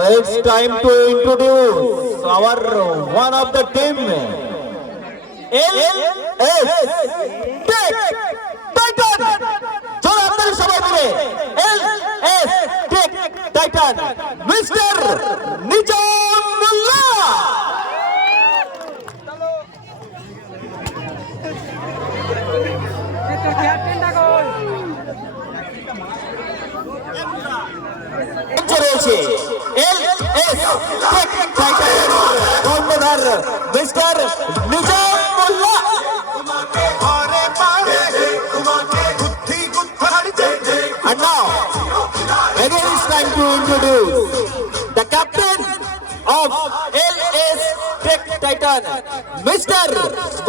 It's time to introduce our one of the team. LS Titan. চলো আপনারা সবাই মিলে LS Titan মিস্টার নিজামুল্লাহ। রয়েছে LS Titan কর্ণধার মিস্টার নিজামুল্লাহ। And now, again it's time to introduce the captain of LS Titan, Mr.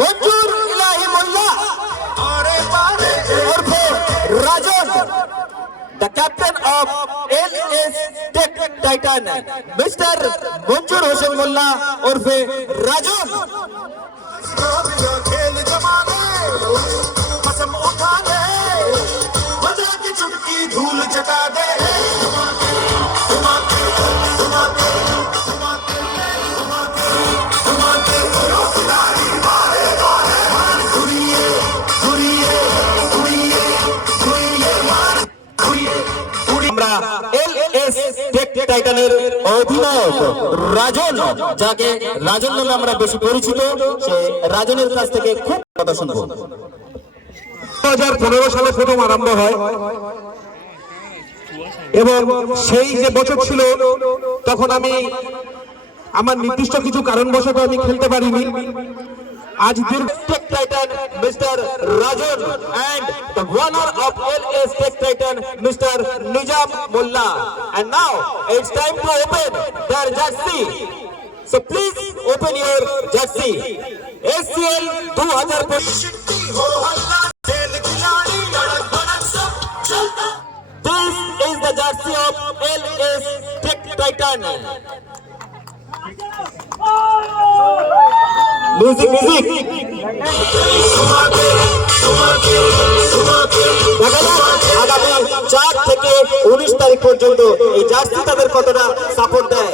Manjur Ilahi Mullah, Rajan. The captain of LS Titan, Mr. Manjur Hossain Mullah, Urfe Rajan. धूल जगा दे টাইটানের অধিনায়ক রাজন, যাকে রাজন নামে আমরা বেশি পরিচিত, সে রাজনের কাছ থেকে খুব কথা শুনবো। 2015 সালে প্রথম আরম্ভ হয় এবং সেই যে বছর ছিল তখন আমি আমার নির্দিষ্ট কিছু কারণবশত আমি খেলতে পারিনি। আজ Titan Mr. Rajan and the winner of LS Titan Mr. Nijamullah. And now it's time to open their jersey. So please open your jersey. SCL 2000. This is the jersey of LS Titan. Music. আগামী 4 থেকে 19 তারিখ পর্যন্ত এই জার্সি তাদের কতটা সাপোর্ট দেয়।